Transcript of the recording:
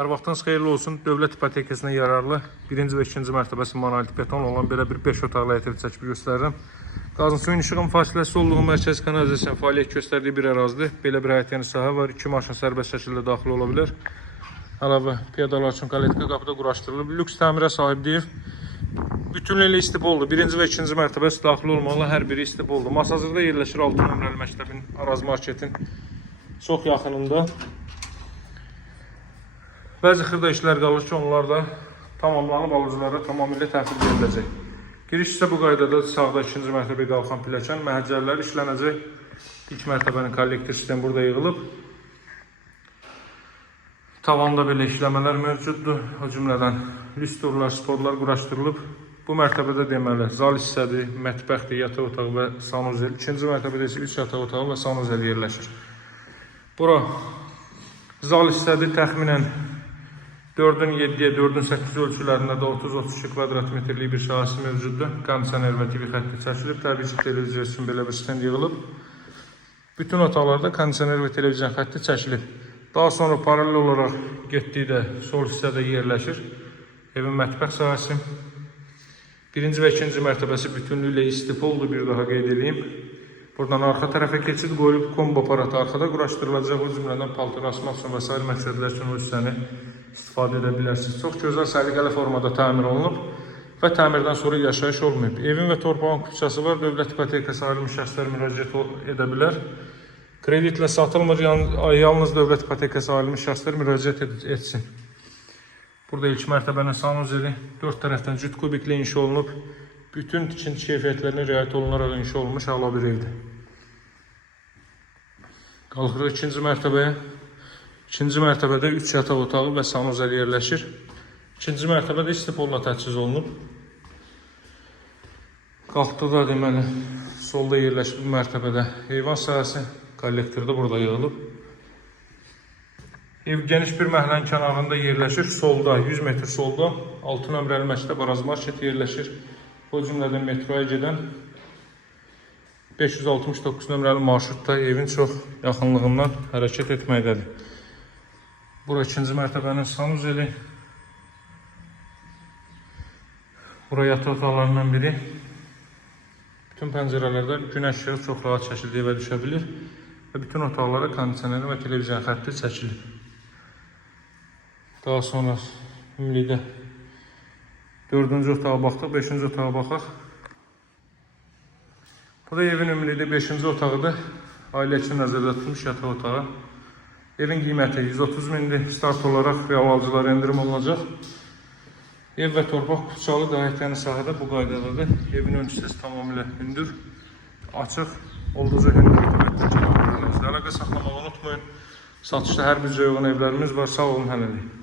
Hər vaxtınız xeyirli olsun. Dövlət ipotekasına yararlı 1-ci və 2-ci mərtəbəsi monolit beton olan belə bir 5 otaqlı həyət evi çəkib göstərirəm. Qazın suyun işığın fasiləsi olduğu mərkəzi kanalizasiya fəaliyyət göstərdiyi bir ərazidir. Belə bir həyət sahə var. 2 maşın sərbəst şəkildə daxil ola bilər. Əlavə piyadalar üçün kaletka qapıda quraşdırılıb. Lüks təmirə sahibdir. Bütünlüklə istipoldur. 1-ci və 2-ci mərtəbəsi daxil olmalı, hər biri istipoldur. Masazırda yerləşir 6 nömrəli məktəbin, Araz marketin çox yaxınında. Bəzi xırda işlər qalır ki, onlar da tamamlanıb alıcılara tamamilə təhvil veriləcək. Giriş isə bu qaydada sağda 2-ci mərtəbəyə qalxan pilləkən, məhəccərlər işlənəcək. İlk mərtəbənin kollektor sistemi burada yığılıb. Tavanda belə işləmələr mövcuddur. O cümlədən lüstrlar, sporlar quraşdırılıb. Bu mərtəbədə deməli zal hissədir, mətbəxdir, yataq otağı və sanuzel. 2-ci mərtəbədə isə 3 yataq otağı və sanuzel yerləşir. Bura zal hissədir, təxminən 4-ün 7-yə, 4-ün 8 ölçülərində də 30-32 kvadrat metrlik bir sahəsi mövcuddur. Kondisioner və TV xətti çəkilib, təbii ki, televizor üçün belə bir stend yığılıb. Bütün otaqlarda kondisioner və televizyon xətti çəkilib. Daha sonra paralel olaraq getdikdə sol hissədə yerləşir evin mətbəx sahəsi. 1-ci və 2-ci mərtəbəsi bütünlüklə istipoldur, bir daha qeyd edeyim. Buradan arxa tərəfə keçid qoyulub, kombo aparatı arxada quraşdırılacaq. O cümlədən paltar asmaq üçün və sair məqsədlər üçün o hissəni istifadə edə bilərsiniz. Çox gözəl, səliqəli formada təmir olunub və təmirdən sonra yaşayış olmayıb. Evin və torpağın küçəsi var. Dövlət ipotekası ayrılmış şəxslər müraciət edə bilər. Kreditlə satılmır, yalnız dövlət ipotekası ayrılmış şəxslər müraciət etsin. Burada ilk mərtəbənin sanuzeli 4 tərəfdən cüt kubiklə inşa olunub. Bütün tikinti keyfiyyətlərinə riayət olunaraq inşa olunmuş əla bir evdir. Qalxırıq 2-ci mərtəbəyə. 2-ci mərtəbədə 3 yataq otağı və sanuzel yerləşir. 2-ci mərtəbədə istipolla təchiz olunub. Qalxdıqda deməli solda yerləşib bu mərtəbədə heyvan sahəsi, kollektorda burada yığılıb. Ev geniş bir məhəllənin kənarında yerləşir. Solda 100 metr solda 6 nömrəli məktəb Araz market yerləşir. O cümlədən metroya gedən 569 nömrəli marşrutda evin çox yaxınlığından hərəkət etməkdədir. Bura 2-ci mərtəbənin sanuzeli. Bura yataq otaqlarından biri. Bütün pəncərələrdə günəş işığı çox rahat şəkildə evə düşə bilir və bütün otaqlara kondisioner və televizyon xətti çəkilib. Daha sonra ümumilikdə 4-cü otağa baxdıq, 5-ci otağa baxaq. Bu da evin ümumilikdə 5-ci otağıdır. Ailə üçün nəzərdə tutulmuş yataq otağı. Evin qiyməti 130 mindir. Start olaraq real alıcılara endirim olunacaq. Ev və torpaq kupçalı qəhətYəni sahədə bu qaydadadır. Evin ön hissəsi tamamilə hündür, açıq, olduqca hündür. Əlaqə saxlamağı unutmayın. Satışda hər bir cür uyğun evlərimiz var. Sağ olun, hələlik.